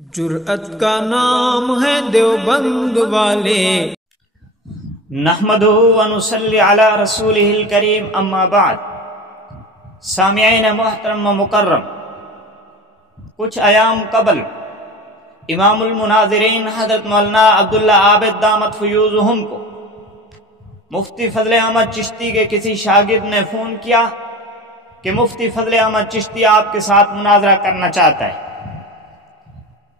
جرأت کا نام ہے دیوبند والے۔ نحمدہ و نصلی علی رسولہ الکریم، اما بعد۔ سامعین محترم و مکرم، کچھ ایام قبل امام المناظرین حضرت مولانا عبداللہ عابد دامت فیوضہم کو مفتی فضل احمد چشتی کے کسی شاگرد نے فون کیا کہ مفتی فضل احمد چشتی آپ کے ساتھ مناظرہ کرنا چاہتا ہے۔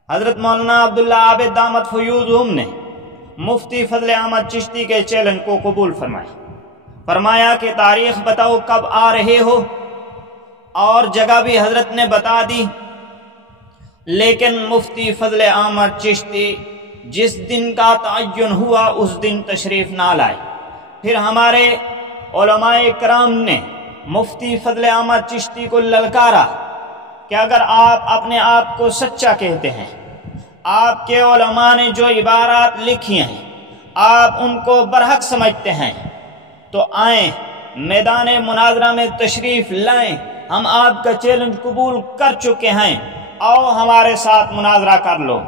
حضرت مولانا عبداللہ عابد دامت فیوضہم نے مفتی فضل احمد چشتی کے چیلنج کو قبول فرمایا کہ تاریخ بتاؤ کب آ رہے ہو، اور جگہ بھی حضرت نے بتا دی، لیکن مفتی فضل احمد چشتی جس دن کا تعین ہوا اس دن تشریف نہ لائے۔ پھر ہمارے علماء کرام نے مفتی فضل احمد چشتی کو للکارا کہ اگر آپ اپنے آپ کو سچا کہتے ہیں، آپ کے علماء نے جو عبارات لکھی ہیں آپ ان کو برحق سمجھتے ہیں، تو آئیں میدان مناظرہ میں تشریف لائیں، ہم آپ کا چیلنج قبول کر چکے ہیں، آؤ ہمارے ساتھ مناظرہ کر لو۔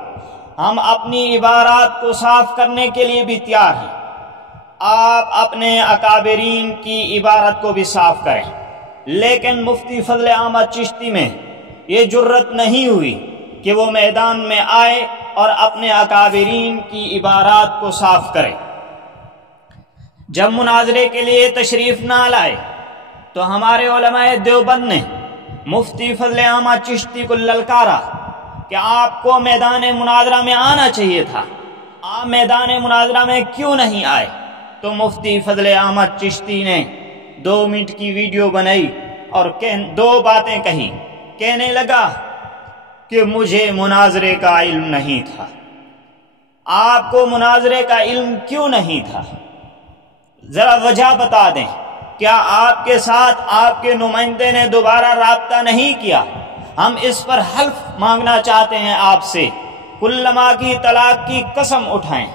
ہم اپنی عبارات کو صاف کرنے کے لیے بھی تیار ہیں، آپ اپنے اکابرین کی عبارت کو بھی صاف کریں۔ لیکن مفتی فضل احمد چشتی میں یہ جرت نہیں ہوئی کہ وہ میدان میں آئے اور اپنے اکابرین کی عبارات کو صاف کرے۔ جب مناظرے کے لیے تشریف نہ لائے تو ہمارے علماء دیوبند نے مفتی فضل احمد چشتی کو للکارا کہ آپ کو میدان مناظرہ میں آنا چاہیے تھا، آپ میدان مناظرہ میں کیوں نہیں آئے؟ تو مفتی فضل احمد چشتی نے 2 منٹ کی ویڈیو بنائی اور 2 باتیں کہی۔ کہنے لگا کہ مجھے مناظرے کا علم نہیں تھا۔ آپ کو مناظرے کا علم کیوں نہیں تھا؟ ذرا وجہ بتا دیں۔ کیا آپ کے ساتھ آپ کے نمائندے نے دوبارہ رابطہ نہیں کیا؟ ہم اس پر حلف مانگنا چاہتے ہیں آپ سے، کلما کی طلاق کی قسم اٹھائیں،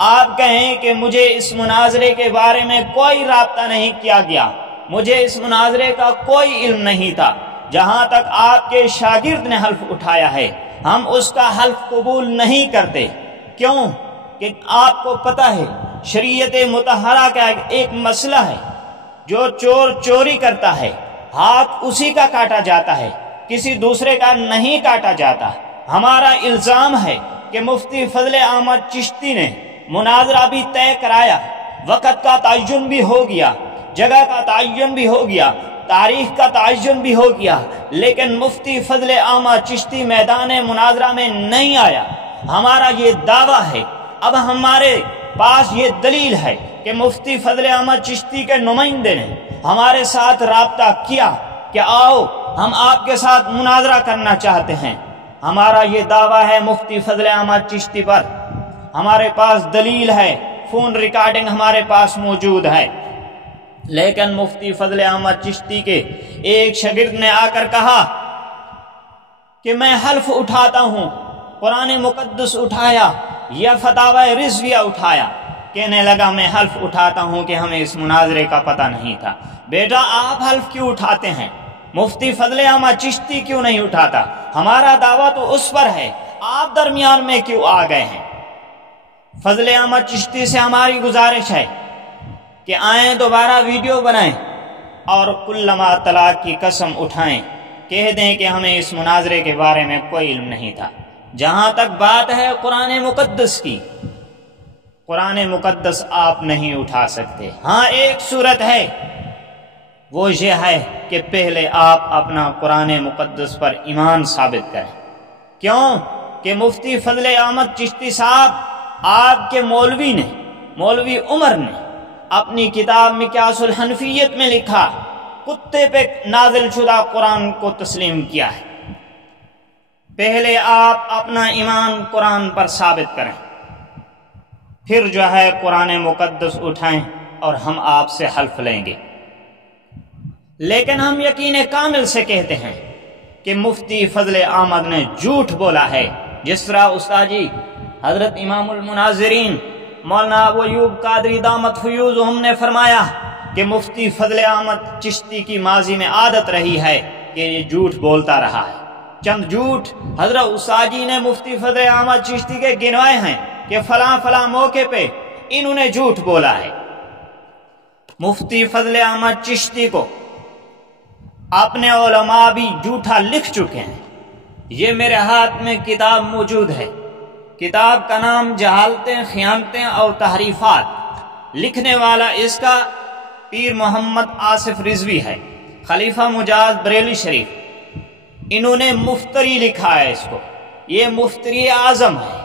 آپ کہیں کہ مجھے اس مناظرے کے بارے میں کوئی رابطہ نہیں کیا گیا، مجھے اس مناظرے کا کوئی علم نہیں تھا۔ جہاں تک آپ کے شاگرد نے حلف اٹھایا ہے ہم اس کا حلف قبول نہیں کرتے۔ کیوں؟ کہ آپ کو پتہ ہے شریعت مطہرہ کا ایک مسئلہ ہے، جو چور چوری کرتا ہے ہاتھ اسی کا کاٹا جاتا ہے، کسی دوسرے کا نہیں کاٹا جاتا۔ ہمارا الزام ہے کہ مفتی فضل احمد چشتی نے مناظرہ بھی طے کرایا، وقت کا تعین بھی ہو گیا، جگہ کا تعین بھی ہو گیا، تاریخ کا تعین بھی ہو گیا، لیکن مفتی فضل احمد چشتی میدان مناظرہ میں نہیں آیا۔ ہمارا یہ دعویٰ ہے، اب ہمارے پاس یہ دلیل ہے کہ مفتی فضل احمد چشتی کے نمائندے نے ہمارے ساتھ رابطہ کیا کہ آؤ ہم آپ کے ساتھ مناظرہ کرنا چاہتے ہیں۔ ہمارا یہ دعویٰ ہے مفتی فضل احمد چشتی پر، ہمارے پاس دلیل ہے، فون ریکارڈنگ ہمارے پاس موجود ہے۔ لیکن مفتی فضل احمد چشتی کے ایک شاگرد نے آ کر کہا کہ میں حلف اٹھاتا ہوں، قرآن مقدس اٹھایا یا فتاوی رضویہ اٹھایا۔ کہنے لگا میں حلف اٹھاتا ہوں کہ ہمیں اس مناظرے کا پتہ نہیں تھا۔ بیٹا آپ حلف کیوں اٹھاتے ہیں؟ مفتی فضل احمد چشتی کیوں نہیں اٹھاتا؟ ہمارا دعویٰ تو اس پر ہے، آپ درمیان میں کیوں آ گئے ہیں؟ فضل احمد چشتی سے ہماری گزارش ہے کہ آئیں دوبارہ ویڈیو بنائیں اور کلما طلاق کی قسم اٹھائیں، کہہ دیں کہ ہمیں اس مناظرے کے بارے میں کوئی علم نہیں تھا۔ جہاں تک بات ہے قرآن مقدس کی، قرآن مقدس آپ نہیں اٹھا سکتے۔ ہاں ایک صورت ہے، وہ یہ ہے کہ پہلے آپ اپنا قرآن مقدس پر ایمان ثابت کریں۔ کیوں کہ مفتی فضل احمد چشتی صاحب آپ کے مولوی عمر نے اپنی کتاب مقیاس الحنفیت میں لکھا، کتے پہ نازل شدہ قرآن کو تسلیم کیا ہے۔ پہلے آپ اپنا ایمان قرآن پر ثابت کریں، پھر جو ہے قرآن مقدس اٹھائیں اور ہم آپ سے حلف لیں گے۔ لیکن ہم یقین کامل سے کہتے ہیں کہ مفتی فضل احمد نے جھوٹ بولا ہے، جس طرح استاد جی حضرت امام المناظرین مولانا ابو ایوب قادری دامت فیوضہم نے فرمایا کہ مفتی فضل احمد چشتی کی ماضی میں عادت رہی ہے کہ یہ جھوٹ بولتا رہا ہے۔ چند جھوٹ حضرت اساجی نے مفتی فضل احمد چشتی کے گنوائے ہیں کہ فلاں فلاں موقع پہ انہوں نے جھوٹ بولا ہے۔ مفتی فضل احمد چشتی کو اپنے علماء بھی جھوٹا لکھ چکے ہیں۔ یہ میرے ہاتھ میں کتاب موجود ہے، کتاب کا نام جہالتیں، خیانتیں اور تحریفات، لکھنے والا اس کا پیر محمد آصف رضوی ہے، خلیفہ مجاز بریلی شریف۔ انہوں نے مفتری لکھا ہے اس کو، یہ مفتری اعظم ہے،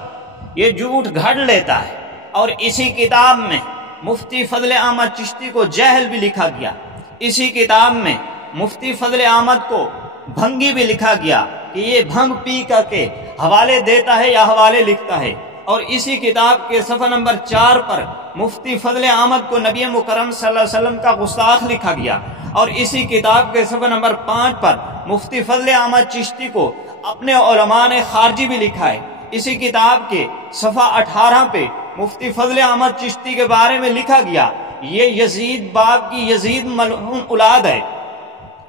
یہ جھوٹ گھڑ لیتا ہے۔ اور اسی کتاب میں مفتی فضل احمد چشتی کو جہل بھی لکھا گیا، اسی کتاب میں مفتی فضل احمد کو بھنگی بھی لکھا گیا کہ یہ بھنگ پی کر کے حوالے دیتا ہے یا حوالے لکھتا ہے۔ اور اسی کتاب کے صفحہ نمبر 4 پر مفتی فضل احمد کو نبی مکرم صلی اللہ علیہ وسلم کا گستاخ لکھا گیا۔ اور اسی کتاب کے صفحہ نمبر 5 پر مفتی فضل احمد چشتی کو اپنے علماء نے خارجی بھی لکھا ہے۔ اسی کتاب کے صفحہ 18 پہ مفتی فضل احمد چشتی کے بارے میں لکھا گیا یہ یزید باپ کی یزید ملعون اولاد ہے۔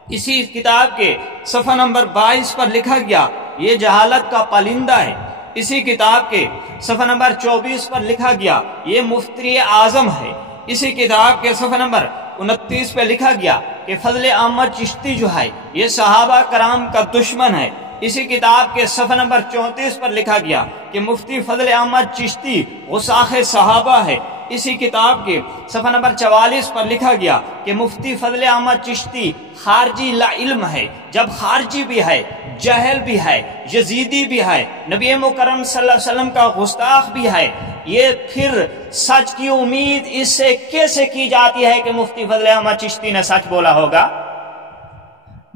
اسی کتاب کے صفحہ نمبر 22 پر لکھا گیا یہ جہالت کا پالندہ ہے۔ اسی کتاب کے صفحہ نمبر 24 پر لکھا گیا یہ مفتری اعظم ہے۔ اسی کتاب کے صفحہ نمبر 29 پہ لکھا گیا کہ فضل احمد چشتی جو ہے یہ صحابہ کرام کا دشمن ہے۔ اسی کتاب کے صفحہ نمبر 34 پر لکھا گیا کہ مفتی فضل احمد چشتی غساخ صحابہ ہے۔ اسی کتاب کے صفحہ نمبر 44 پر لکھا گیا کہ مفتی فضل احمد چشتی خارجی لا علم ہے۔ جب خارجی بھی ہے، جہل بھی ہے، یزیدی بھی ہے، نبی مکرم صلی اللہ علیہ وسلم کا گستاخ بھی ہے، یہ پھر سچ کی امید اس سے کیسے کی جاتی ہے کہ مفتی فضل احمد چشتی نے سچ بولا ہوگا؟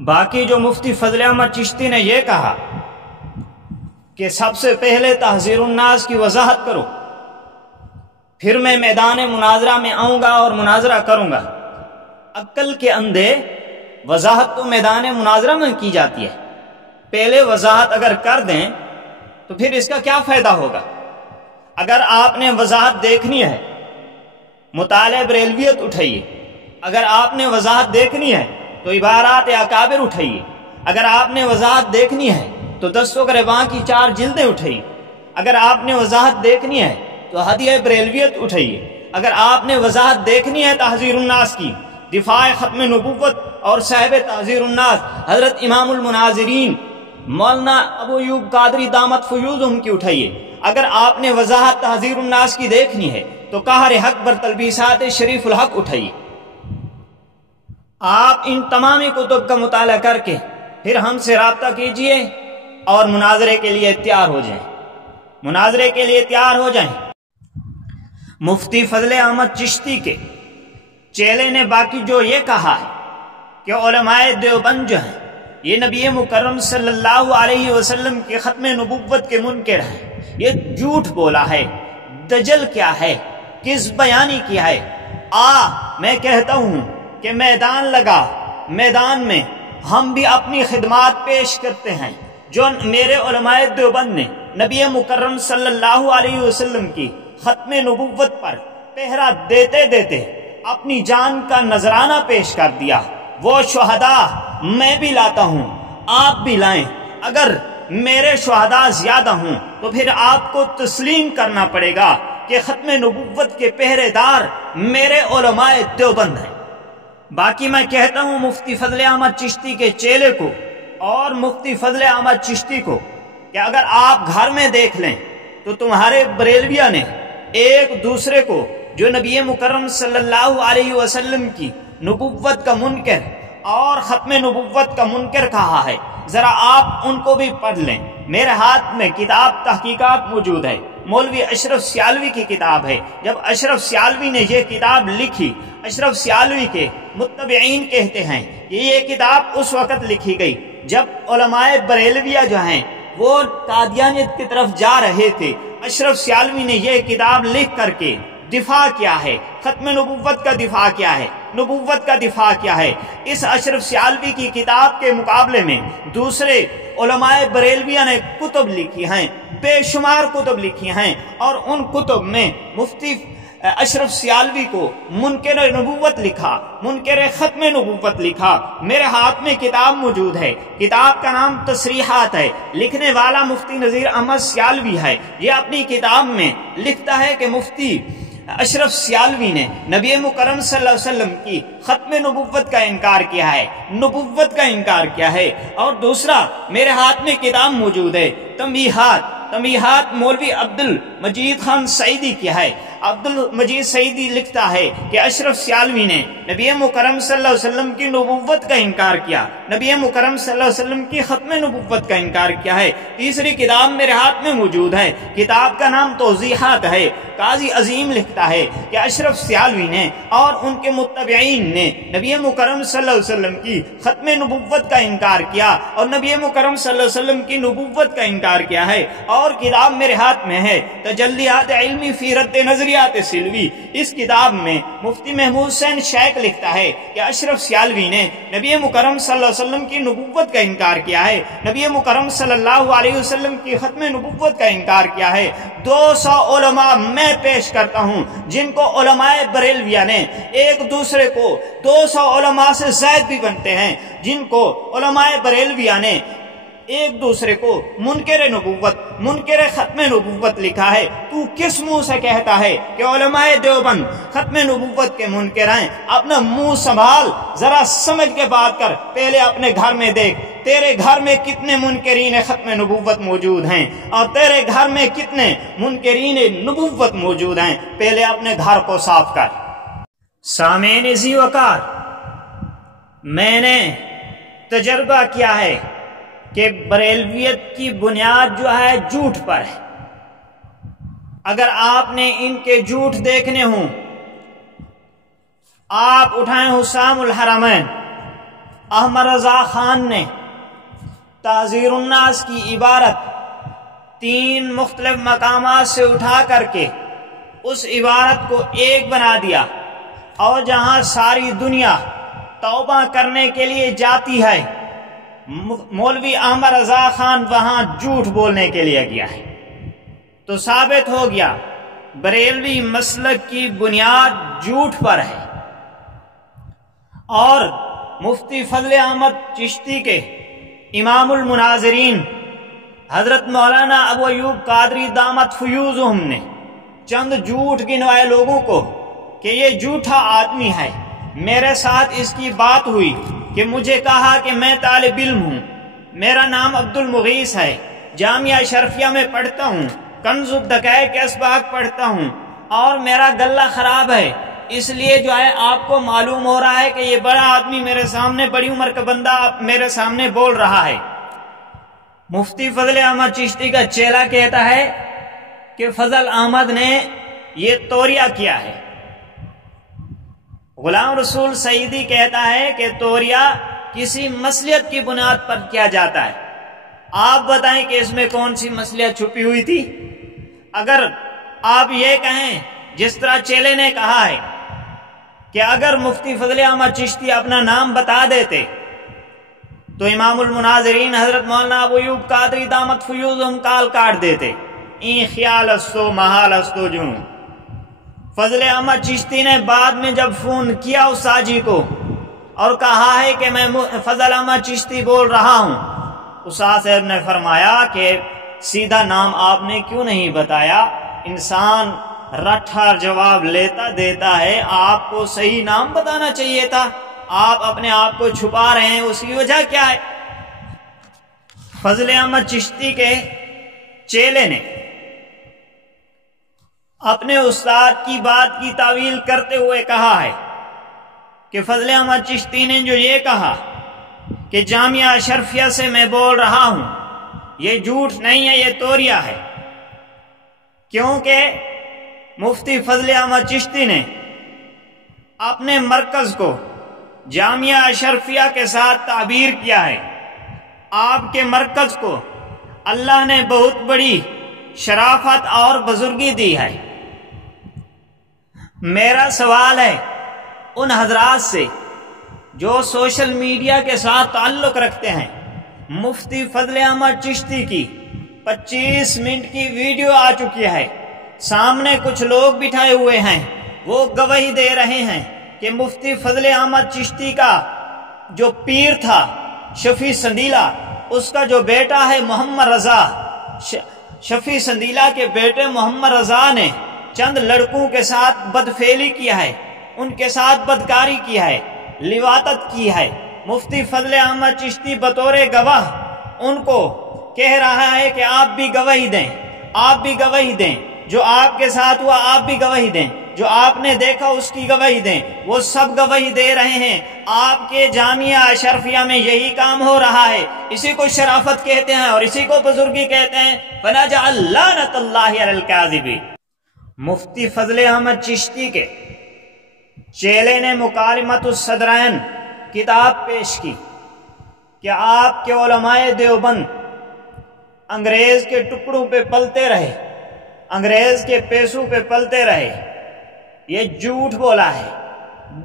باقی جو مفتی فضل احمد چشتی نے یہ کہا کہ سب سے پہلے تحذیر الناس کی وضاحت کرو، پھر میں میدان مناظرہ میں آؤں گا اور مناظرہ کروں گا۔ عقل کے اندھے وضاحت تو میدان مناظرہ میں کی جاتی ہے، پہلے وضاحت اگر کر دیں تو پھر اس کا کیا فائدہ ہوگا؟ اگر آپ نے وضاحت دیکھنی ہے مطالعہ بریلویت اٹھائیے، اگر آپ نے وضاحت دیکھنی ہے تو عبارات اکابر اٹھائیے، اگر آپ نے وضاحت دیکھنی ہے تو دستوں گریباں کی 4 جلدیں اٹھائیے، اگر آپ نے وضاحت دیکھنی ہے تو ہدیہ بریلویت اٹھائیے، اگر آپ نے وضاحت دیکھنی ہے تحذیر الناس کی، دفاع ختم نبوت اور صاحب تحذیر الناس حضرت امام المناظرین مولانا ابو ایوب قادری دامت فیوزہم کی اٹھائیے، اگر آپ نے وضاحت تحذیر الناس کی دیکھنی ہے تو قہر حق بر تلبیسات شریف الحق اٹھائیے۔ آپ ان تمامی کتب کا مطالعہ کر کے پھر ہم سے رابطہ کیجئے اور مناظرے کے لیے تیار ہو جائیں، مناظرے کے لیے تیار ہو جائیں۔ مفتی فضل احمد چشتی کے چیلے نے باقی جو یہ کہا ہے کہ علماء دیوبند جو ہیں یہ نبی مکرم صلی اللہ علیہ وسلم کے ختم نبوت کے منکر ہیں، یہ جھوٹ بولا ہے، دجل کیا ہے، کس بیانی کیا ہے۔ میں کہتا ہوں کہ میدان لگا، میدان میں ہم بھی اپنی خدمات پیش کرتے ہیں۔ جو میرے علماء دیوبند نے نبی مکرم صلی اللہ علیہ وسلم کی ختم نبوت پر پہرا دیتے دیتے اپنی جان کا نذرانہ پیش کر دیا، وہ شہداء میں بھی لاتا ہوں، آپ بھی لائیں۔ اگر میرے شہداء زیادہ ہوں تو پھر آپ کو تسلیم کرنا پڑے گا کہ ختم نبوت کے پہرے دار میرے علماء دیوبند ہیں۔ باقی میں کہتا ہوں مفتی فضل احمد چشتی کے چیلے کو اور مفتی فضل احمد چشتی کو کہ اگر آپ گھر میں دیکھ لیں تو تمہارے بریلویہ نے ایک دوسرے کو جو نبی مکرم صلی اللہ علیہ وسلم کی نبوت کا منکر اور ختم نبوت کا منکر کہا ہے، ذرا آپ ان کو بھی پڑھ لیں۔ میرے ہاتھ میں کتاب تحقیقات موجود ہے، مولوی اشرف سیالوی کی کتاب ہے۔ جب اشرف سیالوی نے یہ کتاب لکھی، اشرف سیالوی کے متبعین کہتے ہیں کہ یہ کتاب اس وقت لکھی گئی جب علماء بریلویہ جو ہیں وہ قادیانیت کی طرف جا رہے تھے۔ اشرف سیالوی نے یہ کتاب لکھ کر کے دفاع کیا ہے، ختم نبوت کا دفاع کیا ہے۔ نبوت کا دفاع کیا ہے۔ اس اشرف سیالوی کی کتاب کے مقابلے میں دوسرے علماء بریلویہ نے کتب لکھی ہیں، بے شمار کتب لکھی ہیں، اور ان کتب میں مفتی اشرف سیالوی کو منکر نبوت لکھا، منکر ختم نبوت لکھا۔ میرے ہاتھ میں کتاب موجود ہے، کتاب کا نام تصریحات ہے، لکھنے والا مفتی نذیر احمد سیالوی ہے۔ یہ اپنی کتاب میں لکھتا ہے کہ مفتی اشرف سیالوی نے نبی مکرم صلی اللہ علیہ وسلم کی ختم نبوت کا انکار کیا ہے، نبوت کا انکار کیا ہے۔ اور دوسرا میرے ہاتھ میں کتاب موجود ہے، تنبیہات مولوی عبد المجید خان سعیدی کی ہے۔ عبد المجید سعیدی لکھتا ہے کہ اشرف سیالوی نے نبی مکرم صلی اللہ علیہ وسلم کی نبوت کا انکار کیا، نبی مکرم صلی اللہ علیہ وسلم کی ختم نبوت کا انکار کیا ہے۔ تیسری کتاب میرے ہاتھ میں موجود ہے، کتاب کا نام توضیحات ہے۔ قاضی عظیم لکھتا ہے کہ اشرف سیالوی نے اور ان کے متبعین نے نبی مکرم صلی اللہ علیہ وسلم کی ختم نبوت کا انکار کیا اور نبی مکرم صلی اللہ علیہ وسلم کی نبوت کا انکار کیا ہے۔ اور کتاب میرے ہاتھ میں ہے تجلیات علمی فی رد نظریات سلوی۔ اس کتاب میں مفتی محمود حسین شیخ لکھتا ہے کہ اشرف سیالوی نے نبی مکرم صلی اللہ علیہ وسلم کی نبوت کا انکار کیا ہے، نبی مکرم صلی اللہ علیہ وسلم کی ختم نبوت کا انکار کیا ہے۔ 200 علماء میں پیش کرتا ہوں جن کو علماء بریلویہ نے ایک دوسرے کو 200 علماء سے زائد بھی بنتے ہیں، جن کو علماء بریلویہ نے ایک دوسرے کو منکر نبوت، منکر ختم نبوت لکھا ہے۔ تو کس منہ سے کہتا ہے کہ علماء دیوبند ختم نبوت کے منکر ہیں؟ اپنا منہ سنبھال، ذرا سمجھ کے بات کر، پہلے اپنے گھر میں دیکھ تیرے گھر میں کتنے منکرین ختم نبوت موجود ہیں اور تیرے گھر میں کتنے منکرین نبوت موجود ہیں، پہلے اپنے گھر کو صاف کر۔ سامعین عزیز وقار، میں نے تجربہ کیا ہے کہ بریلویت کی بنیاد جو ہے جھوٹ پر ہے۔ اگر آپ نے ان کے جھوٹ دیکھنے ہوں، آپ اٹھائیں حسام الحرمین احمد رضا خان نے تعزیر الناس کی عبارت 3 مختلف مقامات سے اٹھا کر کے اس عبارت کو ایک بنا دیا، اور جہاں ساری دنیا توبہ کرنے کے لیے جاتی ہے، مولوی احمد رضا خان وہاں جھوٹ بولنے کے لیے گیا ہے۔ تو ثابت ہو گیا بریلوی مسلک کی بنیاد جھوٹ پر ہے۔ اور مفتی فضل احمد چشتی کے امام المناظرین حضرت مولانا ابو ایوب قادری دامت فیوزہم نے چند جھوٹ گنوائے لوگوں کو کہ یہ جھوٹا آدمی ہے۔ میرے ساتھ اس کی بات ہوئی کہ مجھے کہا کہ میں طالب علم ہوں، میرا نام عبد المغیث ہے، جامعہ اشرفیہ میں پڑھتا ہوں، کنز الدقائق کے اسباق پڑھتا ہوں، اور میرا گلہ خراب ہے، اس لیے جو ہے آپ کو معلوم ہو رہا ہے کہ یہ بڑا آدمی میرے سامنے، بڑی عمر کا بندہ میرے سامنے بول رہا ہے۔ مفتی فضل احمد چشتی کا چیلا کہتا ہے کہ فضل احمد نے یہ توریہ کیا ہے۔ غلام رسول سعیدی کہتا ہے کہ توریہ کسی مصلحت کی بنیاد پر کیا جاتا ہے۔ آپ بتائیں کہ اس میں کون سی مصلحت چھپی ہوئی تھی؟ اگر آپ یہ کہیں جس طرح چیلے نے کہا ہے کہ اگر مفتی فضل احمد چشتی اپنا نام بتا دیتے تو امام المناظرین حضرت مولانا ابو ایوب قادری دامت فیوزہم کال کاٹ دیتے۔ این خیال استو محال استو جوں۔ فضل احمد چشتی نے بعد میں جب فون کیا اس حاجی کو اور کہا ہے کہ میں فضل احمد چشتی بول رہا ہوں، استاد صاحب نے فرمایا کہ سیدھا نام آپ نے کیوں نہیں بتایا؟ انسان رٹھا جواب لیتا دیتا ہے، آپ کو صحیح نام بتانا چاہیے تھا، آپ اپنے آپ کو چھپا رہے ہیں، اس کی وجہ کیا ہے؟ فضل احمد چشتی کے چیلے نے اپنے استاد کی بات کی تعویل کرتے ہوئے کہا ہے کہ فضل احمد چشتی نے جو یہ کہا کہ جامعہ اشرفیہ سے میں بول رہا ہوں، یہ جھوٹ نہیں ہے، یہ توریہ ہے، کیونکہ مفتی فضل احمد چشتی نے اپنے مرکز کو جامعہ اشرفیہ کے ساتھ تعبیر کیا ہے۔ آپ کے مرکز کو اللہ نے بہت بڑی شرافت اور بزرگی دی ہے۔ میرا سوال ہے ان حضرات سے جو سوشل میڈیا کے ساتھ تعلق رکھتے ہیں، مفتی فضل احمد چشتی کی 25 منٹ کی ویڈیو آ چکی ہے، سامنے کچھ لوگ بٹھائے ہوئے ہیں، وہ گواہی دے رہے ہیں کہ مفتی فضل احمد چشتی کا جو پیر تھا شفیع سندیلہ، اس کا جو بیٹا ہے محمد رضا، شفیع سندیلہ کے بیٹے محمد رضا نے چند لڑکوں کے ساتھ بدفعلی کیا ہے، ان کے ساتھ بدکاری کیا ہے، لواطت کی ہے۔ مفتی فضل احمد چشتی بطور گواہ ان کو کہہ رہا ہے کہ آپ بھی گواہی دیں، آپ بھی گواہی دیں، جو آپ کے ساتھ ہوا آپ بھی گواہی دیں، جو آپ نے دیکھا اس کی گواہی دیں۔ وہ سب گواہی دے رہے ہیں۔ آپ کے جامعہ اشرفیہ میں یہی کام ہو رہا ہے، اسی کو شرافت کہتے ہیں اور اسی کو بزرگی کہتے ہیں۔ فَنَجْعَلْ لَعْنَةَ اللَّهِ عَلَى الْكَاذِبِينَ۔ مفتی فضل احمد چشتی کے چیلے نے مکالمۃ الصدرین کتاب پیش کی کہ آپ کے علماء دیوبند انگریز کے ٹکڑوں پہ پلتے رہے، انگریز کے پیسوں پہ پلتے رہے، یہ جھوٹ بولا ہے،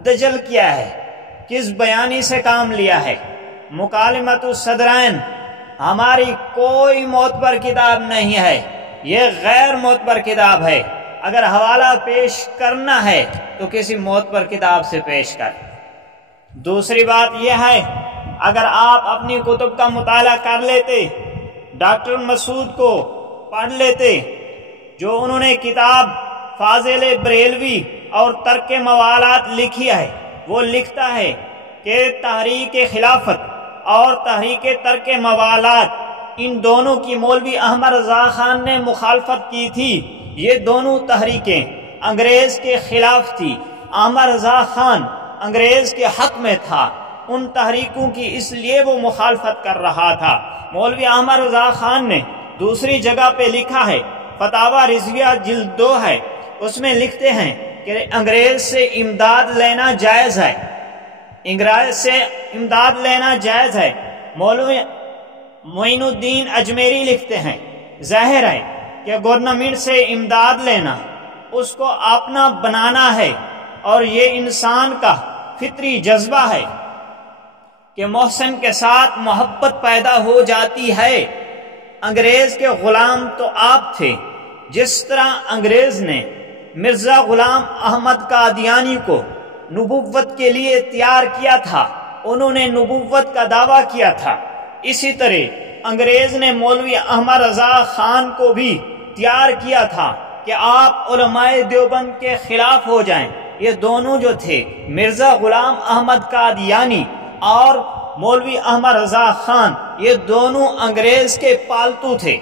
دجل کیا ہے، کس بیانی سے کام لیا ہے۔ مکالمۃ الصدرین ہماری کوئی معتبر کتاب نہیں ہے، یہ غیر معتبر کتاب ہے۔ اگر حوالہ پیش کرنا ہے تو کسی معتبر کتاب سے پیش کر۔ دوسری بات یہ ہے، اگر آپ اپنی کتب کا مطالعہ کر لیتے، ڈاکٹر مسعود کو پڑھ لیتے، جو انہوں نے کتاب فاضل بریلوی اور ترک موالات لکھی ہے، وہ لکھتا ہے کہ تحریک خلافت اور تحریک ترک موالات، ان دونوں کی مولوی احمد رضا خان نے مخالفت کی تھی۔ یہ دونوں تحریکیں انگریز کے خلاف تھی، احمد رضا خان انگریز کے حق میں تھا، ان تحریکوں کی اس لیے وہ مخالفت کر رہا تھا۔ مولوی احمد رضا خان نے دوسری جگہ پہ لکھا ہے، فتاوی رضویہ جلد 2 ہے، اس میں لکھتے ہیں کہ انگریز سے امداد لینا جائز ہے، انگریز سے امداد لینا جائز ہے۔ مولوی معین الدین اجمیری لکھتے ہیں، ظاہر ہے کہ گورنمنٹ سے امداد لینا، اس کو اپنا بنانا ہے، اور یہ انسان کا فطری جذبہ ہے کہ محسن کے ساتھ محبت پیدا ہو جاتی ہے۔ انگریز کے غلام تو آپ تھے، جس طرح انگریز نے مرزا غلام احمد قادیانی کو نبوت کے لیے تیار کیا تھا، انہوں نے نبوت کا دعویٰ کیا تھا، اسی طرح انگریز نے مولوی احمد رضا خان کو بھی تیار کیا تھا کہ آپ علماء دیوبند کے خلاف ہو جائیں۔ یہ دونوں جو تھے، مرزا غلام احمد قادیانی اور مولوی احمد رضا خان، یہ دونوں انگریز کے پالتو تھے۔